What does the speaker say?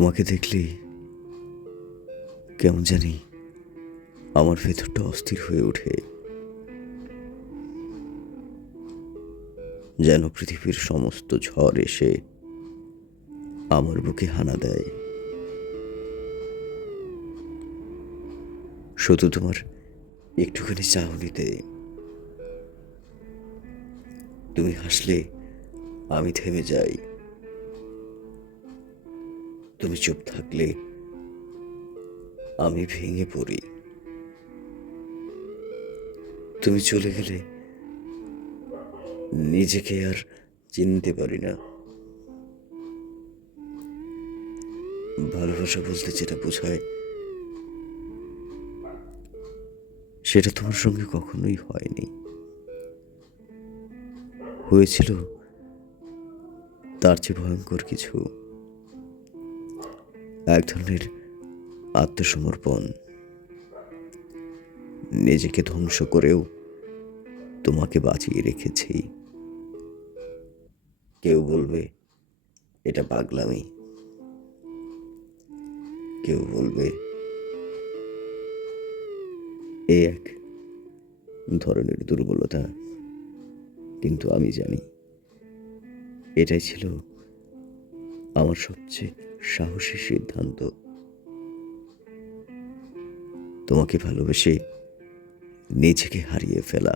তোমাকে দেখলেই কেমন জানি আমার ভেতরটা অস্থির হয়ে ওঠে, যেন পৃথিবীর সমস্ত ঝড় এসে আমার বুকে হানা দেয়। শুধু তোমার একটুখানি চাহনিতে তুমি হাসলে আমি থেমে যাই, তুমি চুপ থাকলে আমি ভেঙে পড়ি, তুমি চলে গেলে নিজেকে আর চিনতে পারি না। ভালোবাসা বলতে যেটা বোঝায় সেটা তোমার সঙ্গে কখনোই হয়নি, হয়েছিল তার চেয়ে ভয়ঙ্কর কিছু, এক ধরনের আত্মসমর্পণ। নিজেকে ধ্বংস করেও তোমাকে বাঁচিয়ে রেখেছি। কেউ বলবে এটা পাগলামি, কেউ বলবে এ এক ধরনের দুর্বলতা, কিন্তু আমি জানি এটাই ছিল আমার সবচেয়ে সাহসী সিদ্ধান্ত। তোমাকে ভালোবেসে নিজেকে হারিয়ে ফেলা।